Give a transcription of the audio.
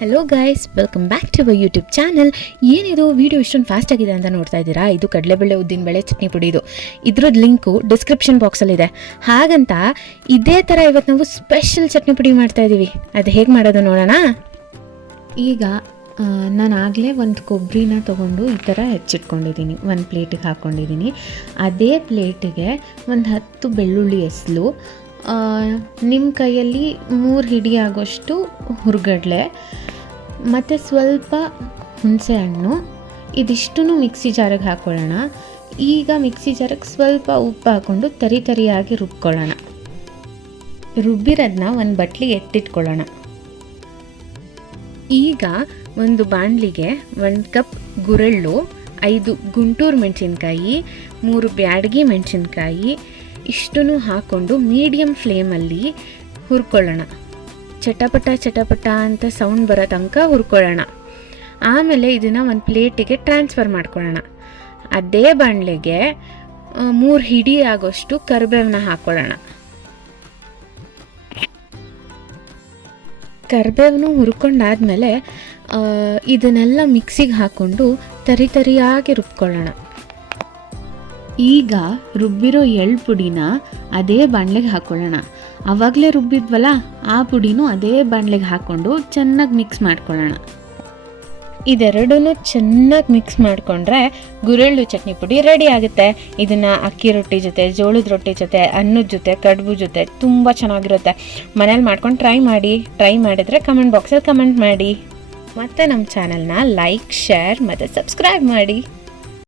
Hello guys, welcome back to our YouTube channel. ಏನಿದು video ಇಷ್ಟೊಂದು fast ಆಗಿದೆ ಅಂತ ನೋಡ್ತಾ ಇದ್ದೀರಾ? ಇದು ಕಡಲೆಬೇಳೆ ಉದ್ದಿನಬೇಳೆ ಚಟ್ನಿ ಪುಡಿ. ಇದ್ರದ್ದು ಲಿಂಕು ಡಿಸ್ಕ್ರಿಪ್ಷನ್ ಬಾಕ್ಸಲ್ಲಿದೆ. ಹಾಗಂತ ಇದೇ ಥರ ಇವತ್ತು ನಾವು ಸ್ಪೆಷಲ್ ಚಟ್ನಿ ಪುಡಿ ಮಾಡ್ತಾಯಿದ್ದೀವಿ. ಅದು ಹೇಗೆ ಮಾಡೋದು ನೋಡೋಣ. ಈಗ ನಾನು ಆಗಲೇ ಒಂದು ಕೊಬ್ಬರಿನ ತೊಗೊಂಡು ಈ ಥರ ಹೆಚ್ಚಿಟ್ಕೊಂಡಿದ್ದೀನಿ, ಒಂದು ಪ್ಲೇಟಿಗೆ ಹಾಕ್ಕೊಂಡಿದ್ದೀನಿ. ಅದೇ ಪ್ಲೇಟಿಗೆ ಒಂದು 10 ಬೆಳ್ಳುಳ್ಳಿ ಎಸಳು, ನಿಮ್ಮ ಕೈಯಲ್ಲಿ 3 ಹಿಡಿ ಆಗೋಷ್ಟು ಹುರ್ಗಡ್ಲೆ ಮತ್ತು ಸ್ವಲ್ಪ ಹುಣಸೆ ಹಣ್ಣು, ಇದಿಷ್ಟೂ ಮಿಕ್ಸಿ ಜಾರಿಗೆ ಹಾಕ್ಕೊಳ್ಳೋಣ. ಈಗ ಮಿಕ್ಸಿ ಜಾರಿಗೆ ಸ್ವಲ್ಪ ಉಪ್ಪು ಹಾಕ್ಕೊಂಡು ತರಿಯಾಗಿ ರುಬ್ಕೊಳ್ಳೋಣ. ರುಬ್ಬಿರೋದನ್ನ ಒಂದು ಬಟ್ಲಿಗೆ ಎತ್ತಿಟ್ಕೊಳ್ಳೋಣ. ಈಗ ಒಂದು ಬಾಣಲಿಗೆ 1 ಕಪ್ ಗುರೆಳ್ಳು, 5 ಗುಂಟೂರು ಮೆಣಸಿನ್ಕಾಯಿ, 3 ಬ್ಯಾಡಗಿ ಮೆಣಸಿನ್ಕಾಯಿ ಇಷ್ಟನ್ನು ಹಾಕ್ಕೊಂಡು ಮೀಡಿಯಮ್ ಫ್ಲೇಮಲ್ಲಿ ಹುರ್ಕೊಳ್ಳೋಣ. ಚಟಪಟ ಅಂತ ಸೌಂಡ್ ಬರೋ ತನಕ ಹುರ್ಕೊಳ್ಳೋಣ. ಆಮೇಲೆ ಇದನ್ನು ಒಂದು ಪ್ಲೇಟಿಗೆ ಟ್ರಾನ್ಸ್ಫರ್ ಮಾಡ್ಕೊಳ್ಳೋಣ. ಅದೇ ಬಾಣಲೆಗೆ 3 ಹಿಡಿ ಆಗೋಷ್ಟು ಕರಿಬೇವನ್ನ ಹಾಕ್ಕೊಳ್ಳೋಣ. ಕರಿಬೇವನು ಹುರ್ಕೊಂಡಾದ್ಮೇಲೆ ಇದನ್ನೆಲ್ಲ ಮಿಕ್ಸಿಗೆ ಹಾಕ್ಕೊಂಡು ತರಿಯಾಗಿ ರುಬ್ಕೊಳ್ಳೋಣ. ಈಗ ರುಬ್ಬಿರೋ ಎಳ್ಳು ಪುಡಿನ ಅದೇ ಬಾಣಲೆಗೆ ಹಾಕ್ಕೊಳ್ಳೋಣ. ಆವಾಗಲೇ ರುಬ್ಬಿದ್ವಲ್ಲ, ಆ ಪುಡಿನೂ ಅದೇ ಬಾಣಲೆಗೆ ಹಾಕ್ಕೊಂಡು ಚೆನ್ನಾಗಿ ಮಿಕ್ಸ್ ಮಾಡ್ಕೊಳ್ಳೋಣ. ಇದೆರಡೂ ಚೆನ್ನಾಗಿ ಮಿಕ್ಸ್ ಮಾಡಿಕೊಂಡ್ರೆ ಗುರೆಳ್ಳು ಚಟ್ನಿ ಪುಡಿ ರೆಡಿ ಆಗುತ್ತೆ. ಇದನ್ನು ಅಕ್ಕಿ ರೊಟ್ಟಿ ಜೊತೆ, ಜೋಳದ ರೊಟ್ಟಿ ಜೊತೆ, ಅನ್ನದ ಜೊತೆ, ಕಡುಬು ಜೊತೆ ತುಂಬ ಚೆನ್ನಾಗಿರುತ್ತೆ. ಮನೇಲಿ ಮಾಡ್ಕೊಂಡು ಟ್ರೈ ಮಾಡಿದರೆ ಕಮೆಂಟ್ ಬಾಕ್ಸಲ್ಲಿ ಕಮೆಂಟ್ ಮಾಡಿ. ಮತ್ತು ನಮ್ಮ ಚಾನಲ್ನ ಲೈಕ್, ಶೇರ್ ಮತ್ತು ಸಬ್ಸ್ಕ್ರೈಬ್ ಮಾಡಿ.